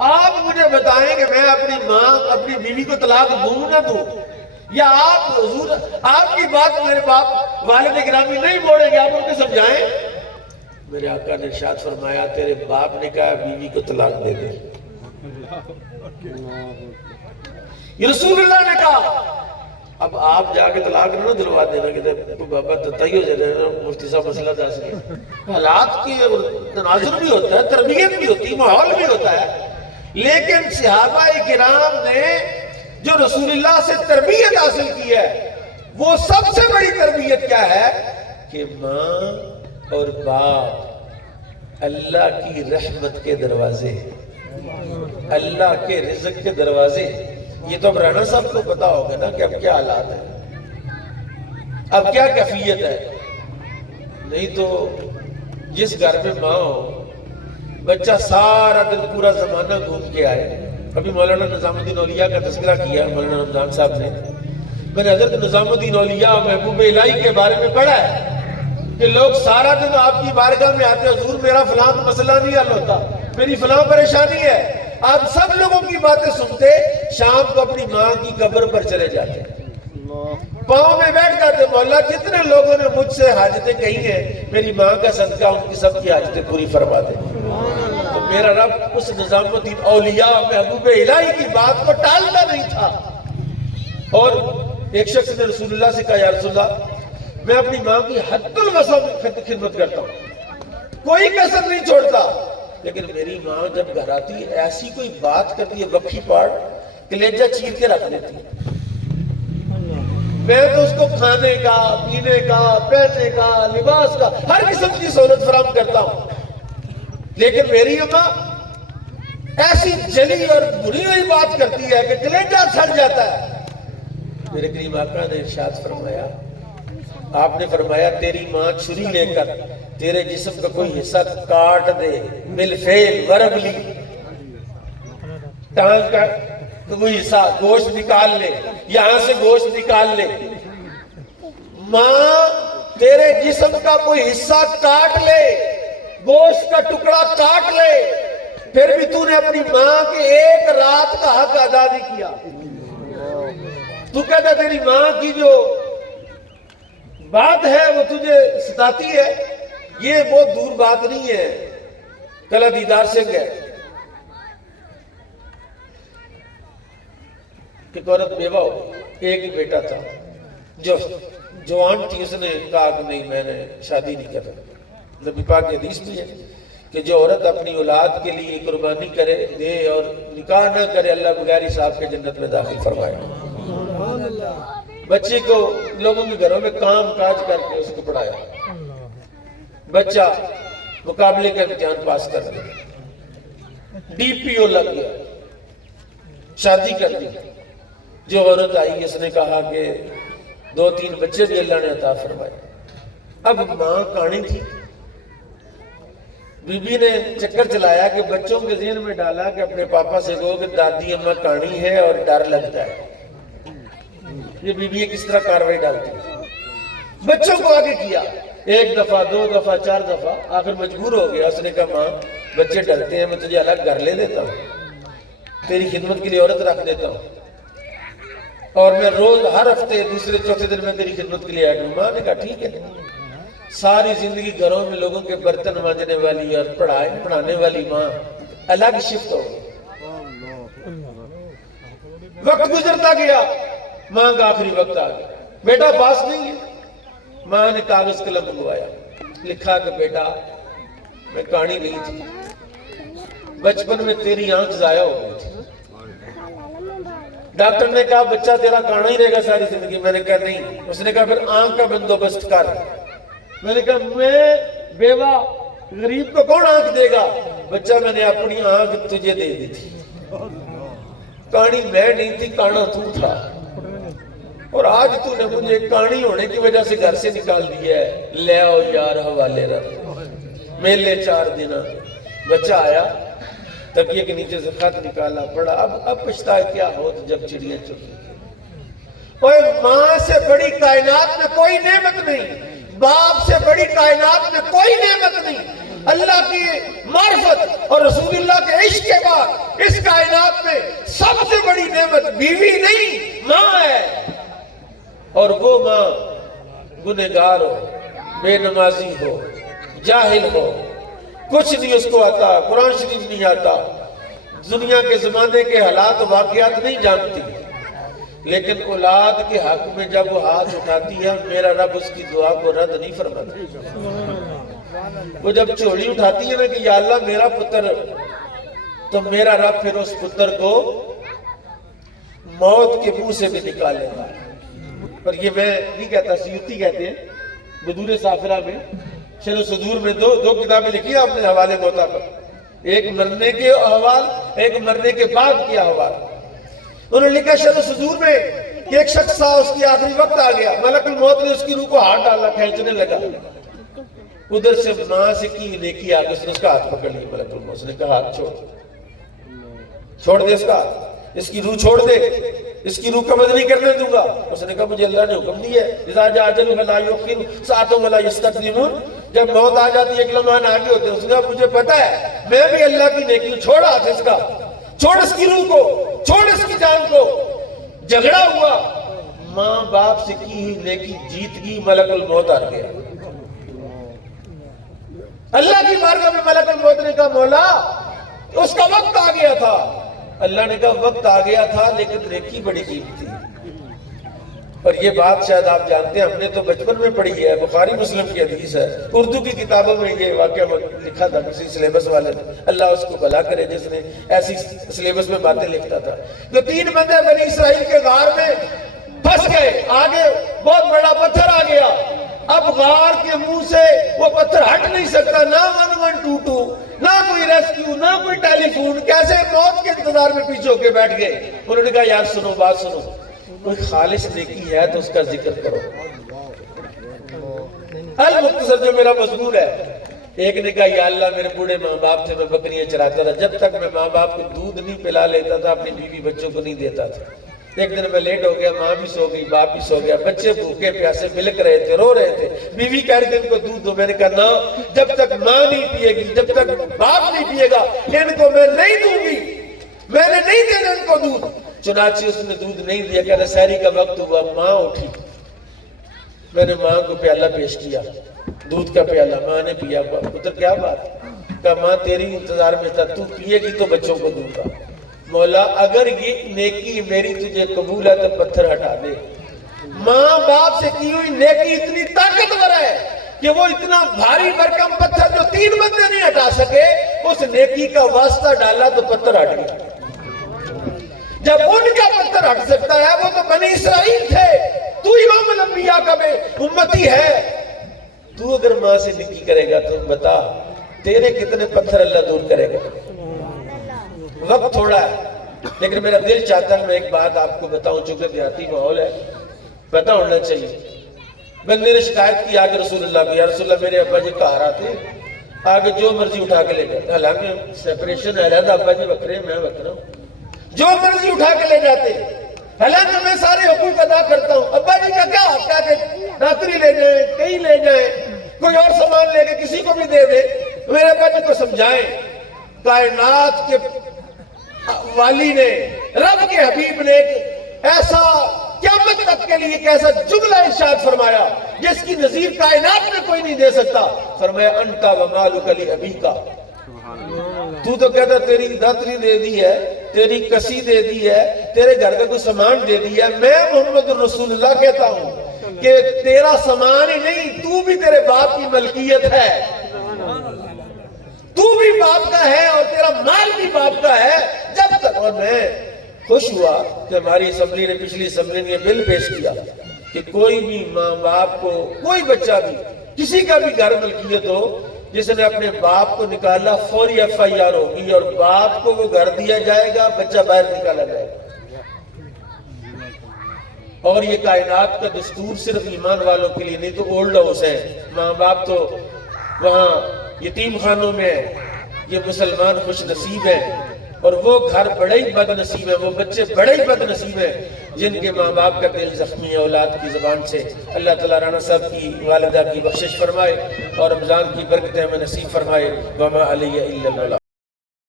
آپ مجھے بتائیں کہ میں اپنی ماں اپنی بیوی کو طلاق دوں نہ دوں، یا آپ حضور آپ کی بات میرے باپ والد گرامی نہیں موڑیں گے، آپ ان کو سمجھائیں؟ میرے آقا نے ارشاد فرمایا تیرے باپ نے کہا بیوی کو طلاق دے دے، رسول اللہ نے کہا اب آپ جا کے طلاق نہ دلوا دینا کہ بابا تتائی ہو جائے نا، مفتی صاحب مسئلہ دس گئے، حالات کی تناظر بھی ہوتا ہے، تربیت بھی ہوتی ہے، ماحول بھی ہوتا ہے، لیکن صحابہ کرام نے جو رسول اللہ سے تربیت حاصل کی ہے وہ سب سے بڑی تربیت کیا ہے کہ ماں اور باپ اللہ کی رحمت کے دروازے، اللہ کے رزق کے دروازے۔ یہ تو اب رانا صاحب کو پتا ہوگا نا کہ اب کیا حالات ہے، اب کیا کیفیت ہے۔ نہیں تو جس گھر میں ماں ہو بچہ سارا دن پورا زمانہ گھوم کے آئے۔ ابھی مولانا نظام الدین اولیاء کا تذکرہ کیا مولانا رمضان صاحب نے، میں نے حضرت نظام الدین اولیاء محبوب الہی کے بارے میں پڑھا ہے کہ لوگ سارا دن آپ کی بارگاہ میں آتے، حضور میرا فلاں مسئلہ نہیں حل ہوتا، میری فلاں پریشانی ہے، آپ سب لوگوں کی باتیں سنتے، شام کو اپنی ماں کی قبر پر چلے جاتے، پاؤں میں بیٹھ جاتے، مولا جتنے لوگوں نے مجھ سے حاجتیں کہی ہیں میری ماں کا صدقہ ان کی سب کی حاجتیں پوری فرما دے۔ تو میرا رب اس نظام الدین اولیاء محبوب الہی کی بات کو ٹالتا نہیں تھا۔ اور ایک شخص نے رسول اللہ سے کہا یا رسول اللہ میں اپنی ماں کی حد الوسع خدمت کرتا ہوں، کوئی کسر نہیں چھوڑتا، لیکن میری ماں جب گھر آتی ایسی کوئی بات کرتی ہے وکھی پاڑ کلیجہ چیر کے رکھ دیتی ہے، میں تو اس کو کھانے کا، پینے کا، پہننے کا، لباس کا ہر قسم کی سہولت فراہم کرتا ہوں، لیکن میری اماں ایسی جلی اور بری ہوئی بات کرتی ہے کہ کلیجہ چھٹ جاتا ہے۔ میرے کریم آقا نے ارشاد فرمایا، آپ نے فرمایا تیری ماں چھری لے کر تیرے جسم کا کوئی حصہ کاٹ دے، بالفعل وربلی، ٹانگ کا کوئی حصہ گوشت نکال لے، یہاں سے گوشت نکال لے، ماں تیرے جسم کا کوئی حصہ کاٹ لے، گوشت کا ٹکڑا کاٹ لے، پھر بھی تو نے اپنی ماں کے ایک رات کا حق ادا نہیں کیا۔ تو کہتا تیری ماں کی جو بات ہے وہ تجھے ستاتی ہے، یہ بہت دور بات نہیں ہے۔ کل دیدار سنگھ ہے، ایک عورت بیوہ ہو، ایک ہی بیٹا تھا، جو جوان تھی، اس نے کہا کہ نہیں میں نے شادی نہیں کرنا۔ نبی پاک کی حدیث بھی ہے کہ جو عورت اپنی اولاد کے لیے قربانی کرے دے اور نکاح نہ کرے اللہ بغیر حساب کے جنت میں داخل فرمائے۔ بچے کو لوگوں کے گھروں میں کام کاج کر کے اس کو پڑھایا، بچہ مقابلے کا امتحان پاس کر دیا، ڈی پی او لگ گیا، شادی کر دی۔ جو عورت آئی اس نے کہا کہ 2-3 بچے بھی اللہ نے عطا فرمائے۔ اب ماں کانی تھی، بی بی نے چکر چلایا کہ بچوں کے ذہن میں ڈالا کہ اپنے پاپا سے کہو کہ دادی اماں کانی ہے اور ڈر لگتا ہے۔ یہ بی بی کس طرح کاروائی ڈالتی ہے، بچوں کو آگے کیا، 1 دفعہ 2 دفعہ 4 دفعہ، آخر مجبور ہو گیا۔ اس نے کہا ماں بچے ڈرتے ہیں، میں تجھے الگ گھر لے دیتا ہوں، تیری خدمت کے لیے عورت رکھ دیتا ہوں، اور میں روز ہر ہفتے دوسرے چوتھے دن میں تیری خدمت کے لیے آیا کروں۔ ماں نے کہا ٹھیک ہے۔ ساری زندگی گھروں میں لوگوں کے برتن مانجنے والی اور پڑھانے والی ماں الگ شفٹ ہو گئی۔ وقت گزرتا گیا، ماں کا آخری وقت آ گیا، بیٹا پاس نہیں ہے۔ ماں نے کاغذ قلم منگوایا، لکھا کہ بیٹا میں کہانی نہیں تھی، بچپن میں تیری آنکھ ضائع ہو گئی تھی، ڈاکٹر نے کہا بچہ تیرا کانا ہی رہے گا ساری زندگی۔ میں نے کہا نہیں۔ اس نے کہا پھر آنکھ کا بندوبست کر۔ میں نے کہا میں بیوہ غریب کو کون آنکھ دے گا؟ بچہ میں نے اپنی آنکھ تجھے دے دی تھی، کہانی میں نہیں تھی، کانا تو تھا، اور آج تو نے مجھے کہانی ہونے کی وجہ سے گھر سے نکال دیا ہے، لے آؤ یار حوالے رکھ۔ میلے 4 دن بچہ آیا، تکیے کے نیچے سے خط نکالا، پڑھا، اب پچھتا کیا ہو جب چڑیاں چگی۔ اور ماں سے بڑی کائنات میں کوئی نعمت نہیں، باپ سے بڑی کائنات میں کوئی نعمت نہیں۔ اللہ کی معرفت اور رسول اللہ کے عشق کے بعد اس بڑی نعمت بیوی نہیں ماں ہے، اور وہ ماں گنہگار ہو، بے نمازی ہو، جاہل ہو، کچھ نہیں اس کو آتا، قرآن شریف نہیں آتا، دنیا کے زمانے کے حالات و واقعات نہیں جانتی، لیکن اولاد کے حق میں جب وہ ہاتھ اٹھاتی ہے میرا رب اس کی دعا کو رد نہیں فرماتا۔ وہ جب چوڑی اٹھاتی ہے نا کہ یا اللہ میرا پتر، تو میرا رب پھر اس پتر کو موت کے منہ سے بھی نکالے گا۔ پر یہ میں نہیں کہتا، سیوطی کہتے ہیں بدور سافرہ میں، شرح صدور میں دو کتابیں لکھی ہیں آپ نے حوالے موتا پر، ایک مرنے کے احوال، ایک مرنے کے بعد کے احوال۔ انہوں نے لکھا شرح صدور میں کہ ایک شخص تھا، اس کی آخری وقت آ گیا، ملک الموت نے اس کی روح کو ہاتھ ڈالا، کھینچنے لگا، ادھر سے ماں سے کی نیکی آگے، اس نے اس کا ہاتھ پکڑ لیا ملک الموت، اس نے کہا ہاتھ چھوڑ دے اس کا، اس کی روح چھوڑ دے، اس کی روح قبض نہیں کرنے دوں گا۔ اس نے کہا مجھے اللہ نے حکم دیا ہے اذا جاء اجلهم فلا يؤخر ساعة ولا يستقدمون، جب موت آ جاتی ہے ایک لمحہ نہ آگے ہوتے ہیں۔ اس نے کہا مجھے پتا ہے، میں بھی اللہ کی نیکی ہوں، چھوڑ ہاتھ اس کا، چھوڑ اس کی روح کو، چھوڑ اس کی جان کو۔ جھگڑا ہوا، ماں باپ سے کی ہوئی نیکی جیت گئی، ملک الموت آ گیا۔ اللہ کی بارگاہ میں ملک الموت نے کہا مولا اس کا وقت آ گیا تھا۔ اللہ نے کہا وقت آ گیا تھا لیکن نیکی بڑی قیمتی تھی۔ اور یہ بات شاید آپ جانتے ہیں، ہم نے تو بچپن میں پڑھی ہے، بخاری مسلم کی حدیث ہے، اردو کی کتابوں میں یہ واقعہ لکھا تھا کسی سلیبس والے نے، اللہ اس کو بھلا کرے جس نے ایسی سلیبس میں باتیں لکھتا تھا۔ جو 3 بندے بنی اسرائیل کے غار میں پھنس گئے، آگے بہت بڑا پتھر آ گیا، اب غار کے منہ سے وہ پتھر ہٹ نہیں سکتا، نہ 1122، نہ کوئی ریسکیو، نہ کوئی ٹیلی فون، کیسے موت کے انتظار میں پیچھے ہو کے بیٹھ گئے۔ انہوں نے کہا یار سنو بات سنو، کوئی خالص نیکی ہے تو اس کا ذکر کرو۔ المختصر جو میرا مضمون ہے، ایک نے کہا یا اللہ میرے بوڑھے ماں باپ تھے، میں بکریاں چراتا تھا، جب تک میں ماں باپ کو دودھ نہیں پلا لیتا تھا اپنی بیوی بچوں کو نہیں دیتا تھا۔ ایک دن میں لیٹ ہو گیا، ماں بھی سو گئی، باپ بھی سو گیا، بچے بھوکے پیاسے بلک رہے تھے، رو رہے تھے، بیوی کہہ رہی تھی ان کو دودھ دو۔ میں نے کہا نہ، جب تک ماں نہیں پیے گی، جب تک باپ نہیں پیے گا ان کو میں نہیں دوں گی، میں نے نہیں دینا ان کو دودھ۔ چنانچہ اس نے دودھ نہیں دیا، کہہ رہا سحری کا وقت ہوا، ماں اٹھی، میں نے ماں کو پیالہ پیش کیا، دودھ کا پیالہ، ماں نے پیا۔ پتر کیا بات؟ کہا ماں تیری انتظار میں تھا، تو پیے گی تو بچوں کو دوں گا۔ مولا اگر یہ نیکی میری تجھے قبول ہے تو پتھر ہٹا دے۔ ماں باپ سے کی ہوئی نیکی اتنی طاقتور ہے کہ وہ اتنا بھاری بھرکم پتھر جو 3 بندے نہیں ہٹا سکے، اس نیکی کا واسطہ ڈالا تو پتھر ہٹ گیا۔ جب ان کا پتھر ہٹ سکتا ہے، وہ تو بنی اسرائیل تھے، تو امام الانبیاء کا بے امتی ہے، تو اگر ماں سے نیکی کرے گا تو بتا تیرے کتنے پتھر اللہ دور کرے گا۔ وقت تھوڑا ہے لیکن میرا دل چاہتا ہے میں ایک بات آپ کو بتاؤں، چونکہ دیہاتی ماحول ہے، پتہ ہونا چاہیے۔ بندے نے شکایت کی آگے رسول اللہ کی، یا رسول اللہ میرے ابا جی کہا رہا تھے آگے جو مرضی اٹھا کے لے جاتے، حالانکہ سیپریشن ہے رہا، ابا جی بکرے میں بکرا ہوں، جو مرضی اٹھا کے لے جاتے، حالانکہ میں سارے حقوق ادا کرتا ہوں، ابا جی کا کیا حق ہے کہ نوکری لے جائیں، کہیں لے جائیں، کوئی اور سامان لے کے کسی کو بھی دے دے۔ میرے ابا جی کو سمجھائیں، کائنات کے والی نے، رب کے حبیب نے ایک ایسا قیامت تک کے لیے ایک ایسا جملہ ارشاد فرمایا جس کی نظیر کائنات میں کوئی نہیں دے سکتا۔ فرمایا انتا ومالک لابیک، تو تو کہتا تیری داتری دے دی ہے، تیری کسی دے دی ہے، تیرے گھر کا کوئی سامان دے دی ہے، میں محمد رسول اللہ کہتا ہوں کہ تیرا سامان ہی نہیں، تو بھی تیرے باپ کی ملکیت ہے، تو بھی باپ کا ہے اور تیرا مال بھی باپ کا ہے۔ جب تک، اور میں خوش ہوا کہ ہماری اسمبلی نے، پچھلی اسمبلی نے یہ بل پیش کیا کہ کوئی بھی ماں باپ کو، کوئی بچہ بھی، کسی کا بھی گھر ملکیت ہو، جس نے اپنے باپ کو نکالا فوری FIR ہوگی اور باپ کو وہ گھر دیا جائے گا، بچہ باہر نکالا جائے گا۔ اور یہ کائنات کا دستور صرف ایمان والوں کے لیے نہیں، تو اولڈ ہاؤس ہے، ماں باپ تو وہاں یتیم خانوں میں ہے، یہ مسلمان خوش نصیب ہیں، اور وہ گھر بڑے ہی بد نصیب ہیں، وہ بچے بڑے ہی بد نصیب ہیں جن کے ماں باپ کا دل زخمی ہے اولاد کی زبان سے۔ اللہ تعالیٰ رانا صاحب کی والدہ کی بخشش فرمائے اور رمضان کی برکتیں ہمیں نصیب فرمائے۔ وما علیہ الا اللہ۔